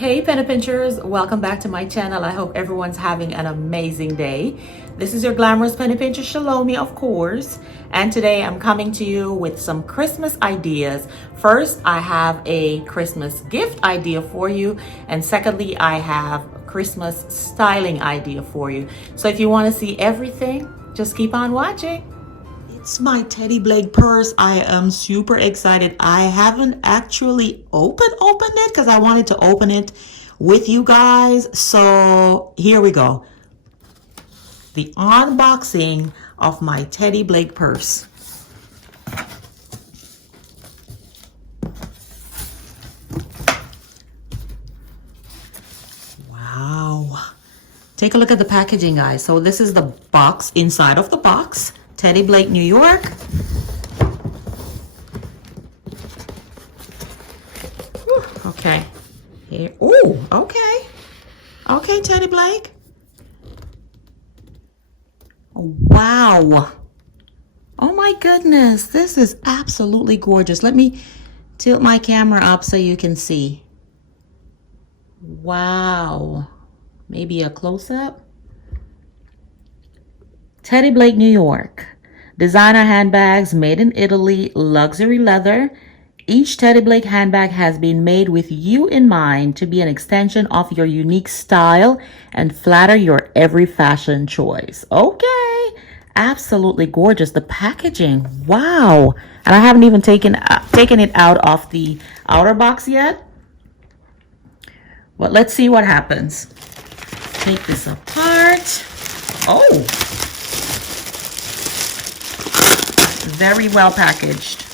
Hey penny pinchers, welcome back to my channel. I hope everyone's having an amazing day. This is your glamorous penny pincher, Shalomie, of course. And today I'm coming to you with some Christmas ideas. First, I have a Christmas gift idea for you. And secondly, I have a Christmas styling idea for you. So if you want to see everything, just keep on watching. It's my Teddy Blake purse. I am super excited. I haven't actually opened it because I wanted to open it with you guys. So here we go. The unboxing of my Teddy Blake purse. Wow. Take a look at the packaging, guys. So this is the box inside of the box. Teddy Blake, New York. Whew, okay. Here. Oh, okay. Okay, Teddy Blake. Wow. Oh my goodness. This is absolutely gorgeous. Let me tilt my camera up so you can see. Wow. Maybe a close-up. Teddy Blake, New York. Designer handbags made in Italy, luxury leather. Each Teddy Blake handbag has been made with you in mind to be an extension of your unique style and flatter your every fashion choice. Okay, absolutely gorgeous. The packaging, wow. And I haven't even taken it out of the outer box yet. But let's see what happens. Take this apart. Oh. Very well packaged.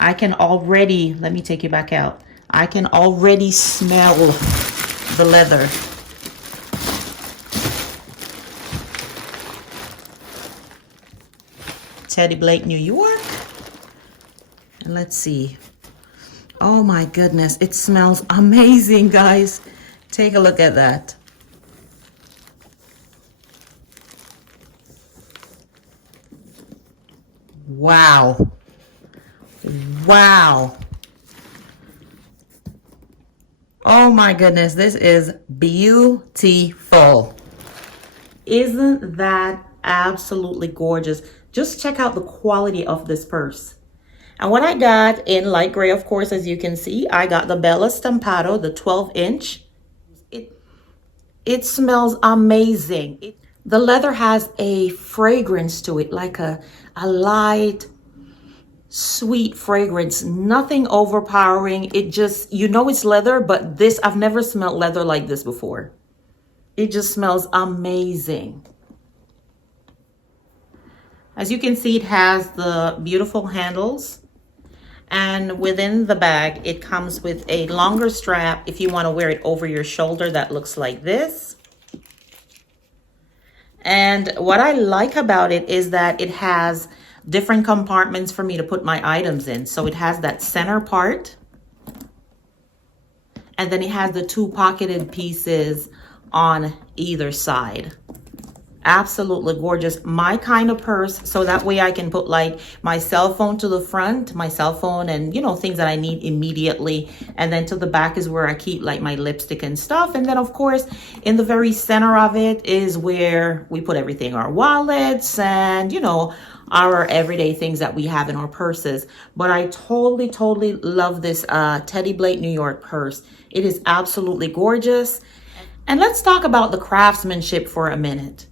I can already, let me take you back out. I can already smell the leather. Teddy Blake, New York. And let's see. Oh my goodness, it smells amazing, guys. Take a look at that. Wow. Wow. Oh my goodness, this is beautiful. Isn't that absolutely gorgeous? Just check out the quality of this purse. And what I got in light gray, of course, as you can see, I got the Bella Stampato, the 12-inch. It smells amazing. The leather has a fragrance to it, like a light, sweet fragrance, nothing overpowering. It just, you know it's leather, but this, I've never smelled leather like this before. It just smells amazing. As you can see, it has the beautiful handles. And within the bag, it comes with a longer strap if you want to wear it over your shoulder that looks like this. And what I like about it is that it has different compartments for me to put my items in. So it has that center part. And then it has the two pocketed pieces on either side. Absolutely gorgeous. My kind of purse. So that way I can put like my cell phone to the front, my cell phone and, you know, things that I need immediately. And then to the back is where I keep like my lipstick and stuff. And then of course, in the very center of it is where we put everything, our wallets and, you know, our everyday things that we have in our purses. But I totally love this Teddy Blake, New York purse. It is absolutely gorgeous. And let's talk about the craftsmanship for a minute.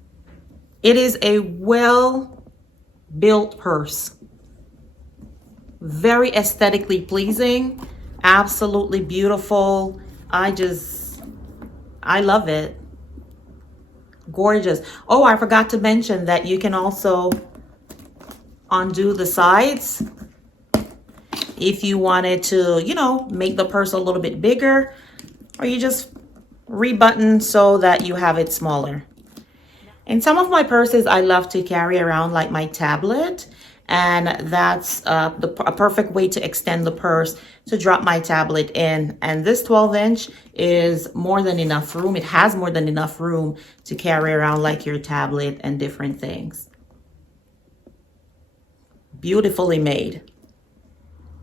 It is a well-built purse. Very aesthetically pleasing. Absolutely beautiful. I love it. Gorgeous. Oh, I forgot to mention that you can also undo the sides if you wanted to, you know, make the purse a little bit bigger, or you just rebutton so that you have it smaller. In some of my purses, I love to carry around like my tablet, and that's a perfect way to extend the purse to drop my tablet in. And this 12-inch is more than enough room. It has more than enough room to carry around like your tablet and different things. beautifully made.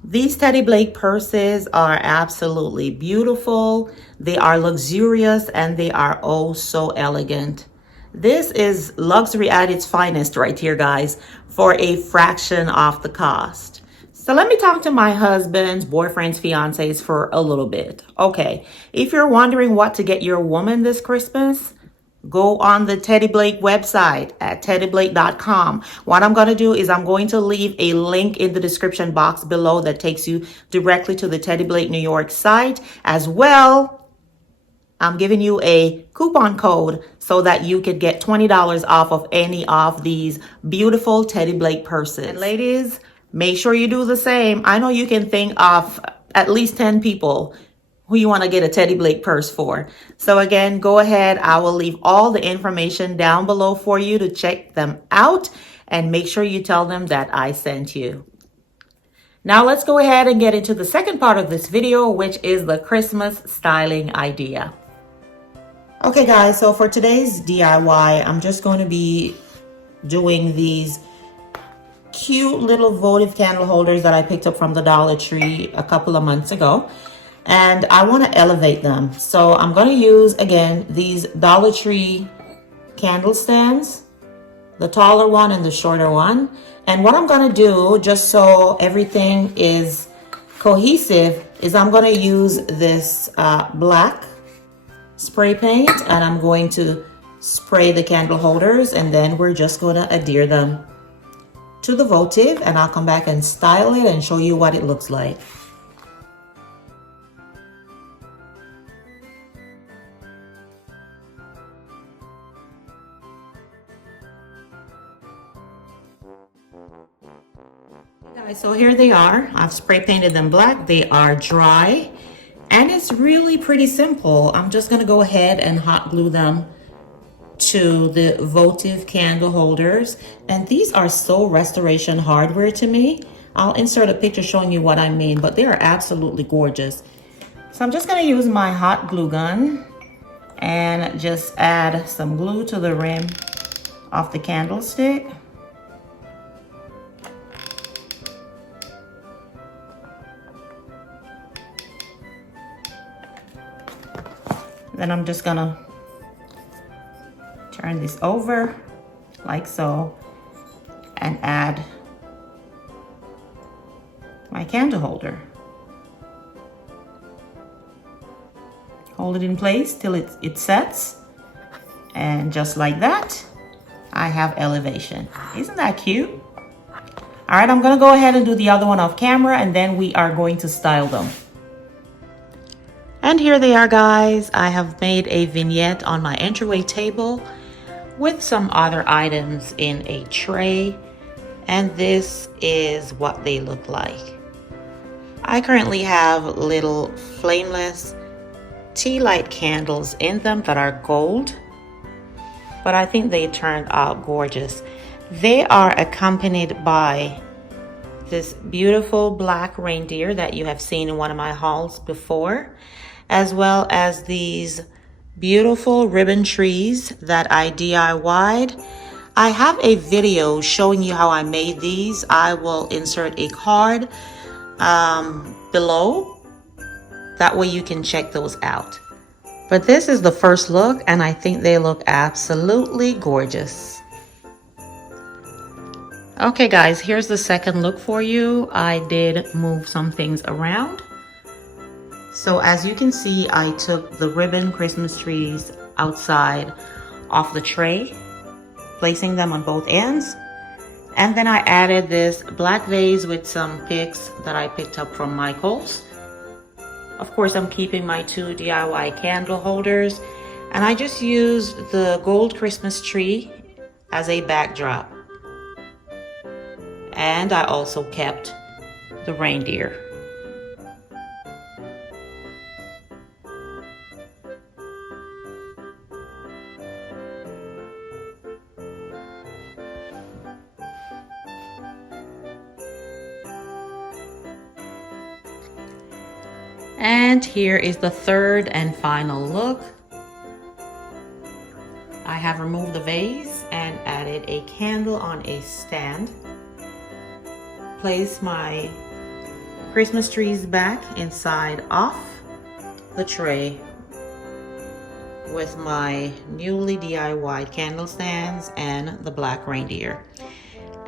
These Teddy Blake purses are absolutely beautiful. They are luxurious and they are oh so elegant. This is luxury at its finest right here, guys, for a fraction of the cost. So let me talk to my husband's, boyfriend's, fiancés for a little bit. Okay, if you're wondering what to get your woman this Christmas, go on the Teddy Blake website at teddyblake.com. What I'm going to do is I'm going to leave a link in the description box below that takes you directly to the Teddy Blake New York site. As well, I'm giving you a coupon code so that you could get $20 off of any of these beautiful Teddy Blake purses. And ladies, make sure you do the same. I know you can think of at least 10 people who you want to get a Teddy Blake purse for. So again, go ahead. I will leave all the information down below for you to check them out, and make sure you tell them that I sent you. Now let's go ahead and get into the second part of this video, which is the Christmas styling idea. Okay guys, so for today's DIY, I'm just going to be doing these cute little votive candle holders that I picked up from the Dollar Tree a couple of months ago. And I want to elevate them. So I'm going to use, again, these Dollar Tree candle stands, the taller one and the shorter one. And what I'm going to do, just so everything is cohesive, is I'm going to use this black spray paint, and I'm going to spray the candle holders, and then we're just going to adhere them to the votive, and I'll come back and style it and show you what it looks like. Guys, so here they are. I've spray painted them black. They are dry, and it's really pretty simple. I'm just going to go ahead and hot glue them to the votive candle holders, and these are so restoration hardware to me. I'll insert a picture showing you what I mean, but they are absolutely gorgeous. So I'm just going to use my hot glue gun and just add some glue to the rim of the candlestick. Then I'm just gonna turn this over like so and add my candle holder. Hold it in place till it sets, and just like that, I have elevation. Isn't that cute? All right, I'm gonna go ahead and do the other one off camera, and then we are going to style them. And here they are, guys. I have made a vignette on my entryway table with some other items in a tray, and this is what they look like. I currently have little flameless tea light candles in them that are gold, but I think they turned out gorgeous. They are accompanied by this beautiful black reindeer that you have seen in one of my hauls before, as well as these beautiful ribbon trees that I DIY'd. I have a video showing you how I made these. I will insert a card below. That way you can check those out. But this is the first look, and I think they look absolutely gorgeous. Okay guys, here's the second look for you. I did move some things around. So as you can see, I took the ribbon Christmas trees outside off the tray, placing them on both ends. And then I added this black vase with some picks that I picked up from Michael's. Of course, I'm keeping my 2 DIY candle holders, and I just used the gold Christmas tree as a backdrop. And I also kept the reindeer. And here is the third and final look. I have removed the vase and added a candle on a stand. place my Christmas trees back inside of the tray with my newly DIY'd candle stands and the black reindeer.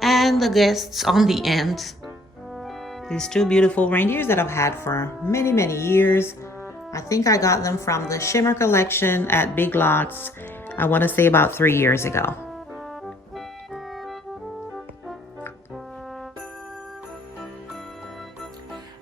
And the guests on the end, these two beautiful reindeers that I've had for many, many years. I think I got them from the Shimmer collection at Big Lots, I want to say about 3 years ago.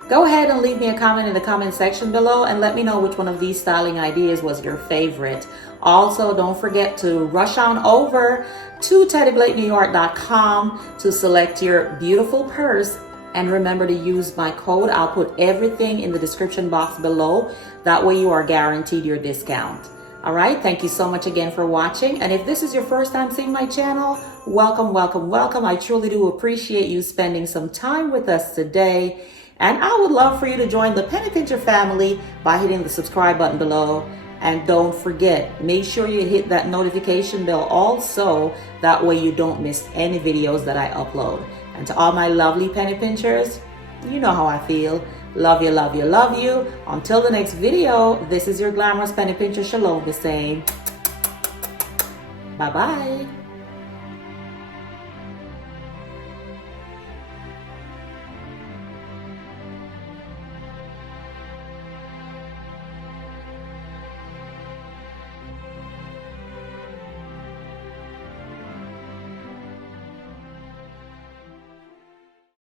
Go ahead and leave me a comment in the comment section below and let me know which one of these styling ideas was your favorite. Also, don't forget to rush on over to teddyblakenewyork.com to select your beautiful purse, and remember to use my code. I'll put everything in the description box below. That way you are guaranteed your discount. All right, thank you so much again for watching. And if this is your first time seeing my channel, welcome, welcome, welcome. I truly do appreciate you spending some time with us today. And I would love for you to join the Penny Pincher family by hitting the subscribe button below. And don't forget, make sure you hit that notification bell also. That way you don't miss any videos that I upload. And to all my lovely penny pinchers, you know how I feel. Love you, love you, love you. Until the next video, this is your Glamorous Penny Pincher, Shalom, saying bye-bye.